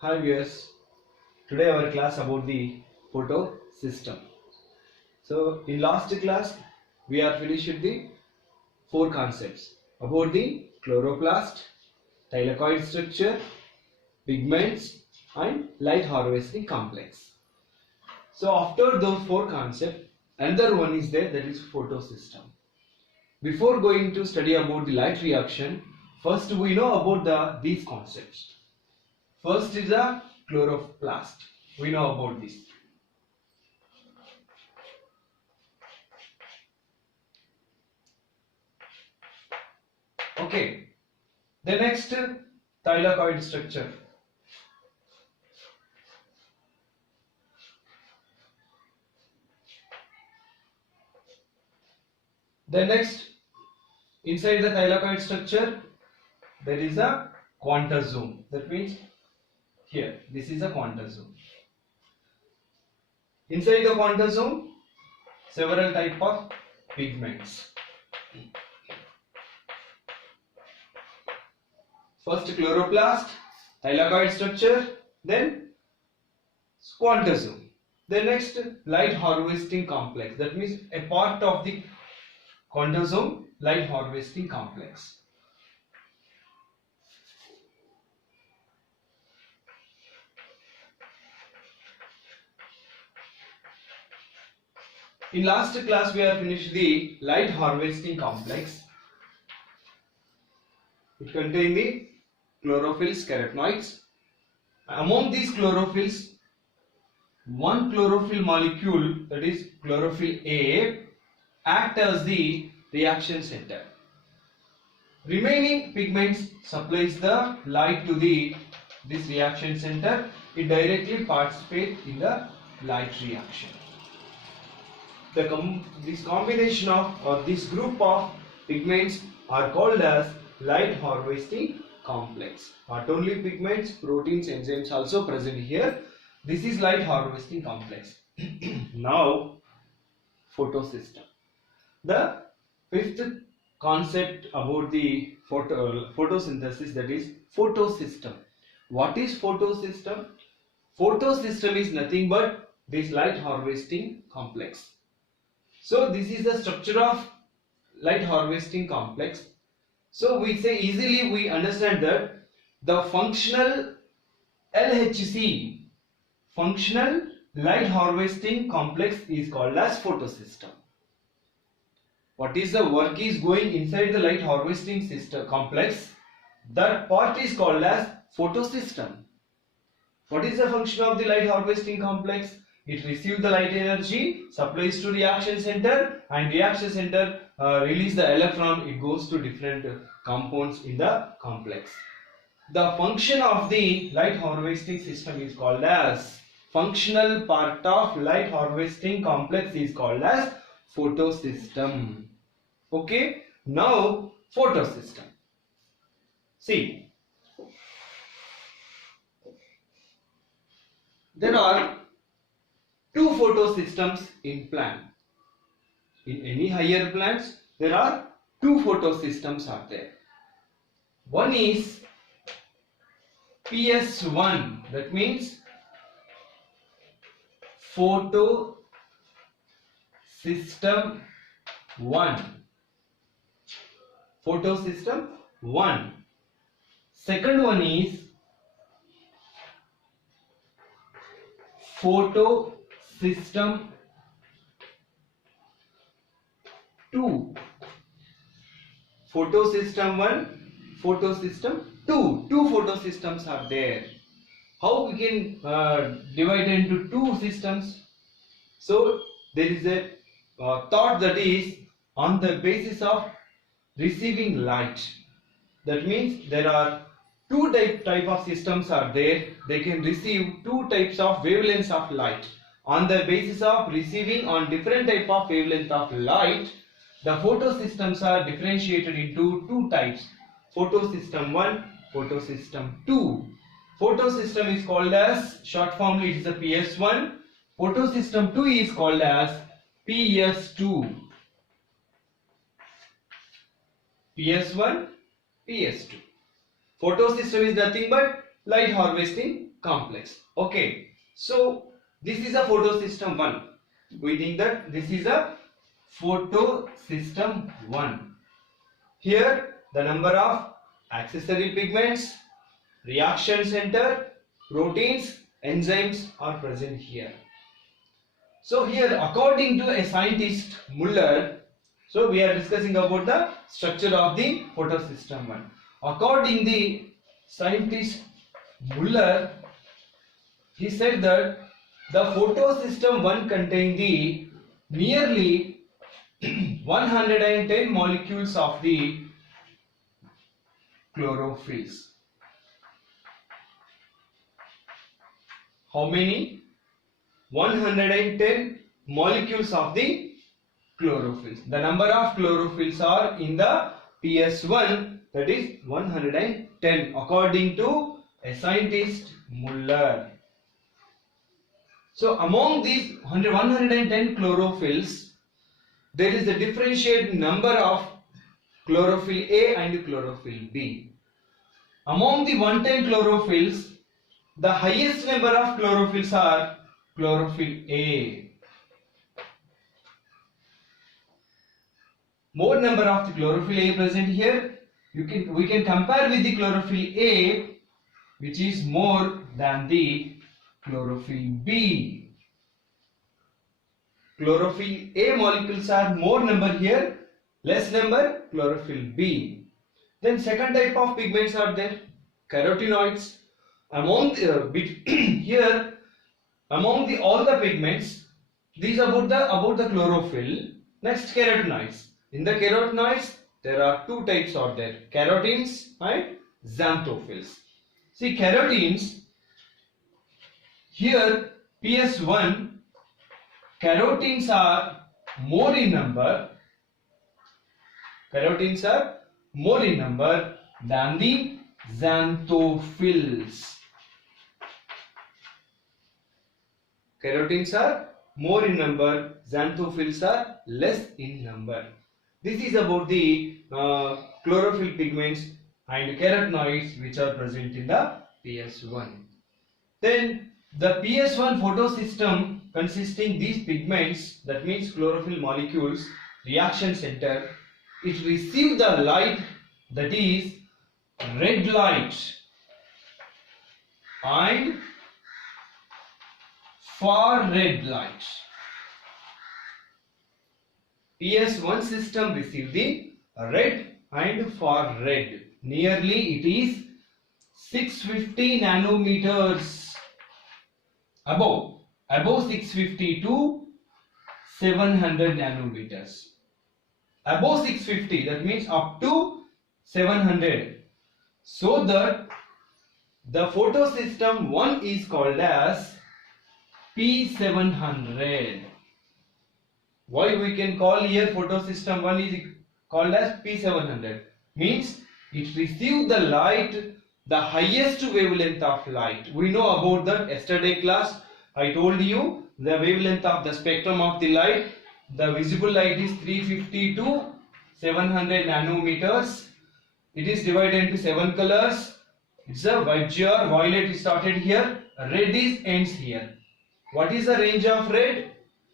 Hi viewers, today our class about the photo system. So in last class we are finished the four concepts about the chloroplast, thylakoid structure, pigments and light harvesting complex. So after those four concepts, another one is there, that is photo system. Before going to study about the light reaction, first we know about these concepts. First is a chloroplast. We know about this. Okay. The next thylakoid structure. The next, inside the thylakoid structure, there is a quantosome. That means here, this is a quantosome. Inside the quantosome, several type of pigments. First chloroplast, thylakoid structure, then quantosome. The next, light harvesting complex. That means a part of the quantosome, light harvesting complex. In last class we have finished the light harvesting complex. It contains the chlorophylls, carotenoids. Among these chlorophylls, one chlorophyll molecule, that is chlorophyll A, act as the reaction center. Remaining pigments supplies the light to this reaction center. It directly participates in the light reaction. This combination of or this group of pigments are called as light harvesting complex. Not only pigments, proteins, enzymes also present here. This is light harvesting complex. Now, photosystem. The fifth concept about the photosynthesis, that is photosystem. What is photosystem? Photosystem is nothing but this light harvesting complex. So this is the structure of light harvesting complex. So we say easily we understand that the functional LHC, functional light harvesting complex, is called as photosystem. What is the work is going inside the light harvesting system complex? That part is called as photosystem. What is the function of the light harvesting complex? It receives the light energy, supplies to reaction center, and reaction center release the electron. It goes to different compounds in the complex. The function of the light harvesting system is called as functional part of light harvesting complex is called as photosystem. Okay, now photosystem. See, there are two photosystems in plant. In any higher plants, there are two photosystems are there. One is PS1, that means photosystem 1. Photosystem 1. Second one is photosystem 2. Photosystem 1, photosystem 2. Two photosystems are there. How we can divide into two systems? So there is a thought that is on the basis of receiving light. That means there are two type of systems are there. They can receive two types of wavelengths of light. On the basis of receiving on different type of wavelength of light, the photosystems are differentiated into two types. Photosystem 1, photosystem 2. Photosystem is called as, short form it is a PS1. Photosystem 2 is called as PS2. PS1, PS2. Photosystem is nothing but light harvesting complex. Okay, so this is a photosystem 1. We think that this is a photosystem 1. Here the number of accessory pigments, reaction center, proteins, enzymes are present here. So here, according to a scientist Muller, so we are discussing about the structure of the photosystem 1. According to the scientist Muller, he said that the photosystem 1 contains the nearly 110 molecules of the chlorophylls. How many? 110 molecules of the chlorophylls. The number of chlorophylls are in the PS1, that is 110 according to a scientist Muller. So among these 110 chlorophylls, there is a differentiated number of chlorophyll A and chlorophyll B. Among the 110 chlorophylls, the highest number of chlorophylls are chlorophyll A. More number of the chlorophyll A present here. We can compare with the chlorophyll A, which is more than the chlorophyll B. Chlorophyll A molecules are more number here, less number chlorophyll B. Then second type of pigments are there, carotenoids. Among here, among all the pigments, these about the chlorophyll. Next, carotenoids. In the carotenoids, there are two types are there, carotenes and xanthophylls. See, carotenes, here PS1, carotenes are more in number. Carotenes are more in number than the xanthophylls. Carotenes are more in number, xanthophylls are less in number. This is about the chlorophyll pigments and carotenoids which are present in the PS1. Then the PS1 photosystem consisting these pigments, that means chlorophyll molecules, reaction center, it receives the light, that is red light and far red light. PS1 system receive the red and far red. Nearly it is 650 nanometers above 650 to 700 nanometers. Above 650, that means up to 700. So that the photosystem 1 is called as P700. Why we can call here photosystem 1 is called as P700? Means it receives the light, the highest wavelength of light. We know about that yesterday class. I told you the wavelength of the spectrum of the light. The visible light is 350 to 700 nanometers. It is divided into 7 colors. It's a white, violet is started here, red is ends here. What is the range of red?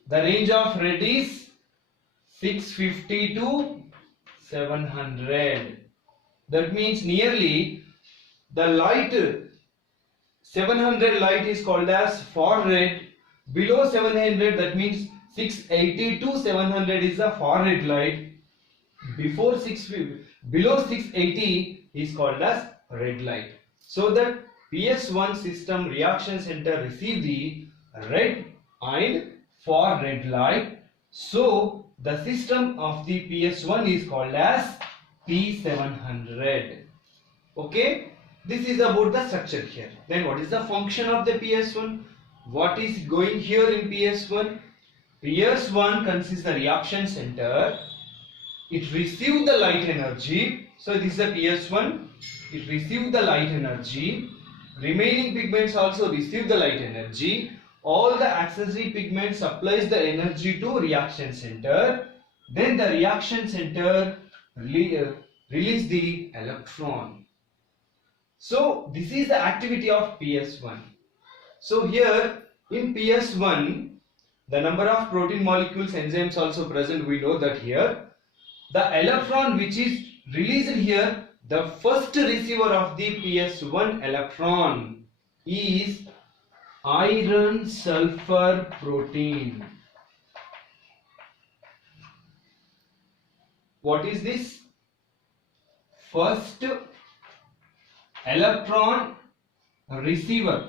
The range of red is 650 to 700. That means nearly the light 700 light is called as far red. Below 700, that means 680 to 700 is the far red light. Below 680 is called as red light. So that PS1 system reaction center receive the red and far red light. So the system of the PS1 is called as P700. Okay, this is about the structure here. Then what is the function of the PS1? What is going here in PS1? PS1 consists the reaction center. It receives the light energy. So this is the PS1. It receives the light energy. Remaining pigments also receive the light energy. All the accessory pigments supplies the energy to reaction center. Then the reaction center release the electron. So this is the activity of PS1. So here in PS1, the number of protein molecules, enzymes also present, we know that here. The electron which is released here, the first receiver of the PS1 electron is iron sulfur protein. What is this? First electron receiver.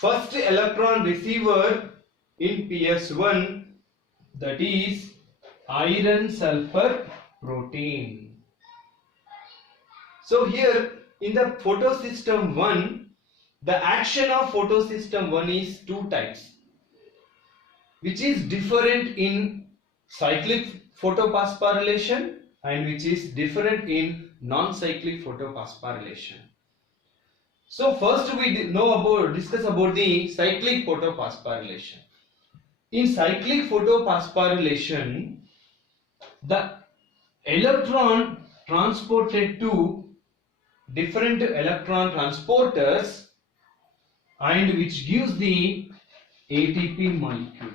First electron receiver in PS1, that is iron sulfur protein. So here in the photosystem 1, the action of photosystem 1 is two types, which is different in cyclic photophosphorylation and which is different in non-cyclic photophosphorylation. So first we discuss about the cyclic photophosphorylation. In cyclic photophosphorylation, the electron transported to different electron transporters and which gives the ATP molecule.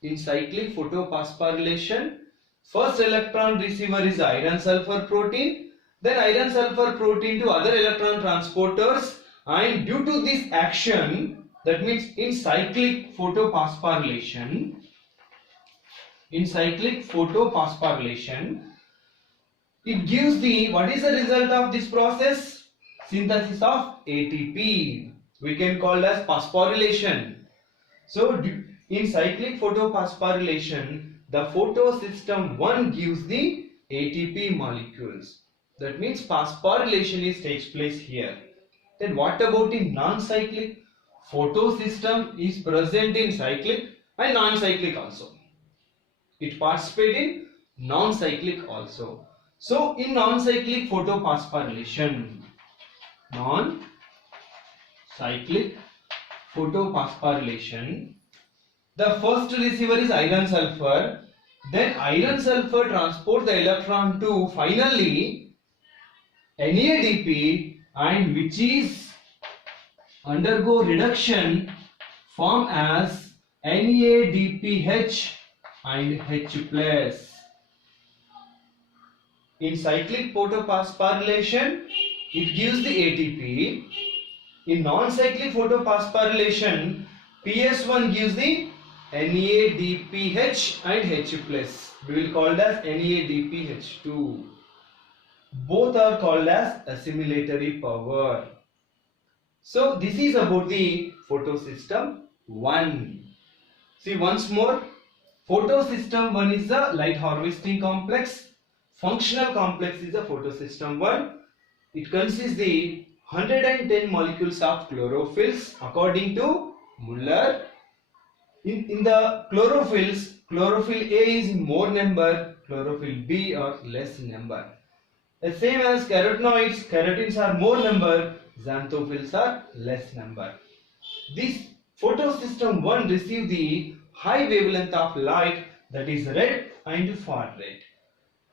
In cyclic photophosphorylation, first electron receiver is iron sulfur protein, then iron sulfur protein to other electron transporters, and due to this action, that means in cyclic photophosphorylation, it gives the, what is the result of this process? Synthesis of ATP. We can call as phosphorylation. So in cyclic photophosphorylation, the photosystem 1 gives the ATP molecules. That means phosphorylation takes place here. Then what about in non-cyclic? Photosystem is present in cyclic and non-cyclic also. It participates in non-cyclic also. So in non-cyclic photophosphorylation, the first receiver is iron sulfur, then iron sulfur transport the electron to finally NADP, and which is undergo reduction form as NADPH and H+. In cyclic photophosphorylation, it gives the ATP. In non-cyclic photophosphorylation, PS1 gives the NADPH and H+. We will call it as NADPH2. Both are called as assimilatory power. So this is about the photosystem 1. See once more, photosystem 1 is the light harvesting complex. Functional complex is the photosystem 1. It consists the 110 molecules of chlorophylls according to Muller. In the chlorophylls, chlorophyll A is more number, chlorophyll B are less number. The same as carotenoids, keratins are more number, xanthophylls are less number. This photosystem 1 receive the high wavelength of light, that is red and far red.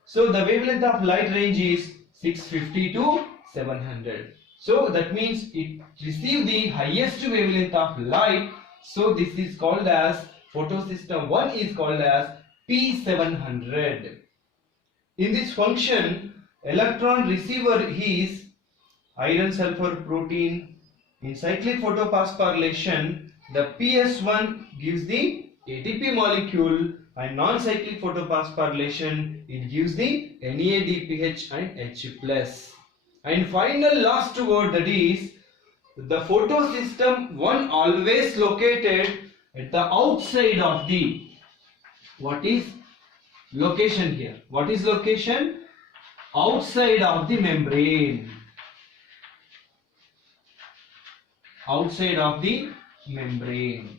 So the wavelength of light range is 650 to 700. So that means it receives the highest wavelength of light. So this is called as, photosystem 1 is called as P700. In this function, electron receiver is iron sulfur protein. In cyclic photophosphorylation, the PS1 gives the ATP molecule, and non-cyclic photophosphorylation, it gives the NADPH and H+. And final last word, that is the photosystem 1 always located at the outside of the, what is location here? What is location? Outside of the membrane. Outside of the membrane.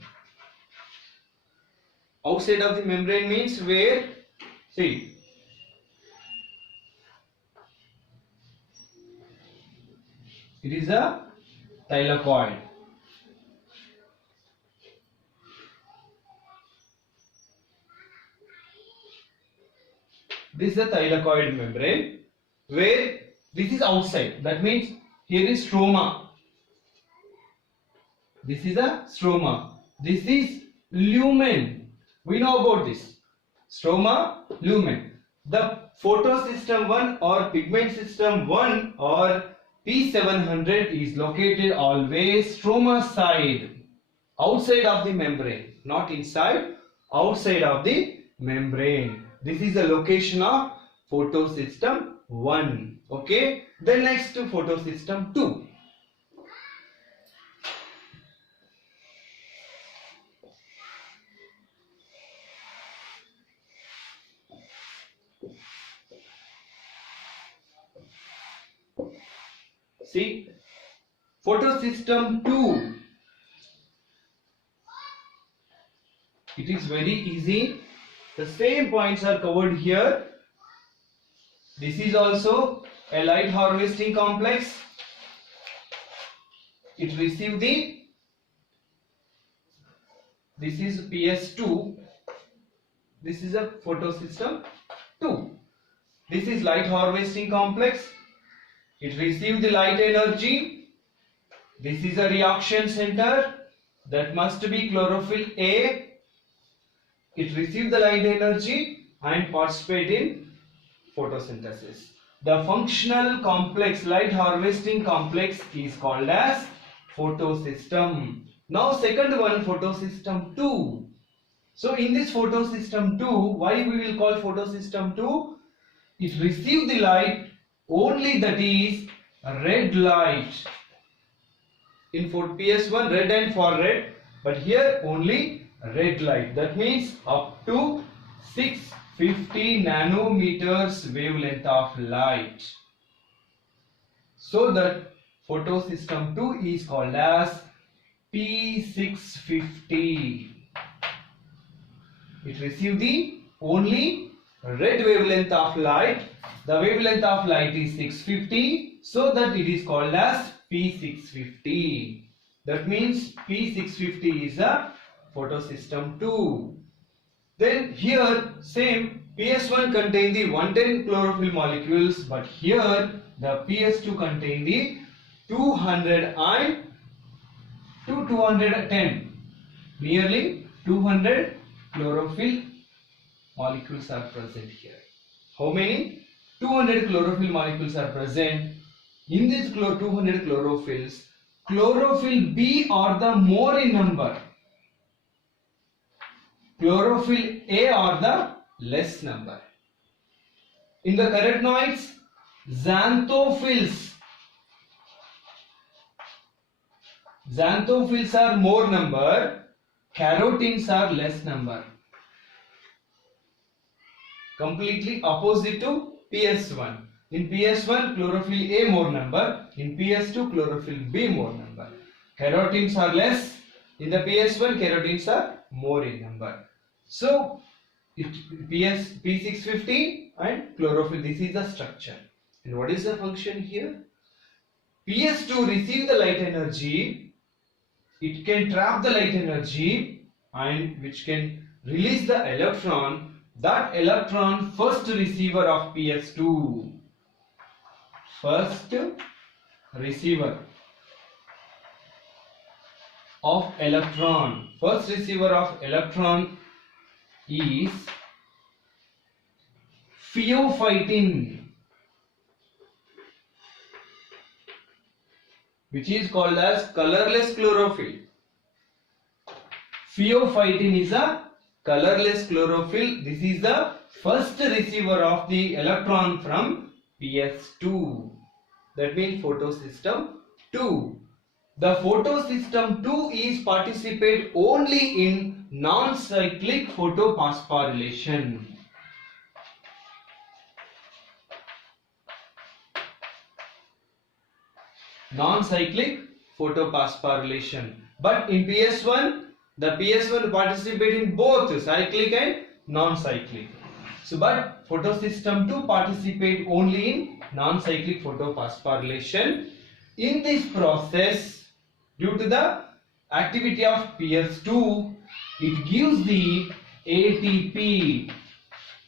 Outside of the membrane means where? See, it is a thylakoid. This is the thylakoid membrane. where this is outside. That means here is stroma. This is a stroma. This is lumen. We know about this. Stroma, lumen. The photosystem 1 or pigment system 1 or P700 is located always stroma side, outside of the membrane, not inside, outside of the membrane. This is the location of photosystem 1. Okay. Then next to photosystem 2. See, photosystem 2. It is very easy. The same points are covered here. This is also a light harvesting complex. It received this is PS2. This is a photosystem 2. This is light harvesting complex. It received the light energy. This is a reaction center. That must be chlorophyll A. It received the light energy and participate in photosynthesis. The functional complex, light harvesting complex, is called as photosystem. Now second one, photosystem 2. So in this photosystem 2, why we will call photosystem 2? It received the light only, that is red light. In PS1 red and infrared, but here only red light. That means up to 650 nanometers wavelength of light. So that photosystem 2 is called as P650. It received the only red wavelength of light. The wavelength of light is 650, so that it is called as P650. That means P650 is a photosystem 2. Then here same PS1 contain the 110 chlorophyll molecules, but here the PS2 contain the 200 and 210. Nearly 200 chlorophyll molecules are present here. How many? 200 chlorophyll molecules are present. In these 200 chlorophylls, chlorophyll B are the more in number. Chlorophyll A are the less number. In the carotenoids, xanthophylls are more number, carotenes are less number. Completely opposite to PS1. In PS1 chlorophyll A more number, in PS2 chlorophyll B more number. Carotenes are less, in the PS1 carotenes are more in number. So P650 and chlorophyll, this is the structure. And what is the function here? PS2 receive the light energy, it can trap the light energy and which can release the electron. That electron, first receiver of PS2. First receiver of electron. First receiver of electron is pheophytin, which is called as colorless chlorophyll. Pheophytin is a colorless chlorophyll. This is the first receiver of the electron from PS2. That means photosystem 2. The photosystem 2 is participate only in non-cyclic photophosphorylation. Non-cyclic photophosphorylation. But in PS1, the PS1 participate in both cyclic and non-cyclic. So, but photosystem 2 participate only in non-cyclic photophosphorylation. In this process, due to the activity of PS2, it gives the ATP.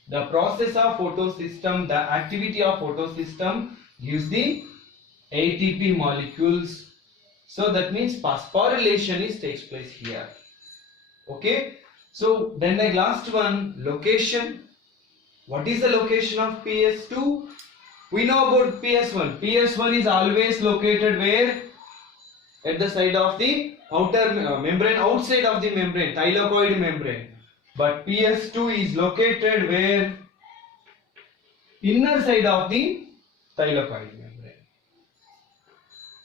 The process of photosystem, the activity of photosystem gives the ATP molecules. So that means phosphorylation takes place here. Okay. So then the last one, location. What is the location of PS2? We know about PS1. PS1 is always located where? At the side of the outer membrane, outside of the membrane, thylakoid membrane. But PS2 is located where? Inner side of the thylakoid membrane.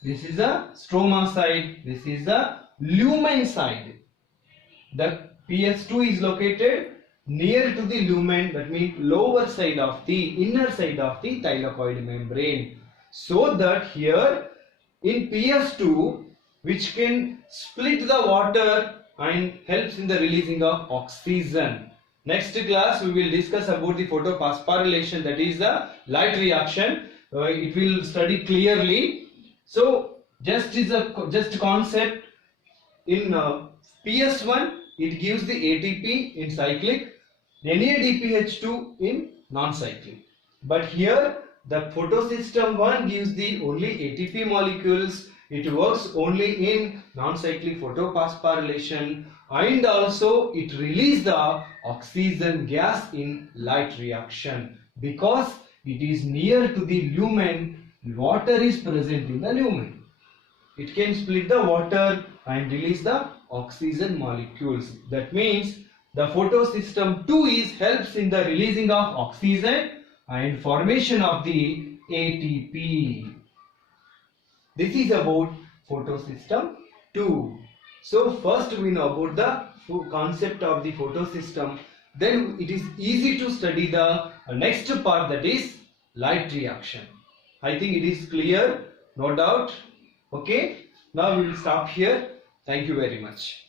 This is the stroma side. This is the lumen side. The PS2 is located near to the lumen, that means lower side of the inner side of the thylakoid membrane. So that here in PS2, which can split the water and helps in the releasing of oxygen. Next class we will discuss about the photophosphorylation, that is the light reaction. It will study clearly. So just concept in PS1 it gives the ATP in cyclic, NADPH2 in non-cyclic. But here the photosystem 1 gives the only ATP molecules. It works only in non-cyclic photophosphorylation, and also it releases the oxygen gas in light reaction. Because it is near to the lumen, water is present in the lumen. It can split the water and release the oxygen molecules. That means the photosystem 2 helps in the releasing of oxygen and formation of the ATP. This is about photosystem 2. So first we know about the concept of the photosystem. Then it is easy to study the next part, that is light reaction. I think it is clear, no doubt. Okay. Now we will stop here. Thank you very much.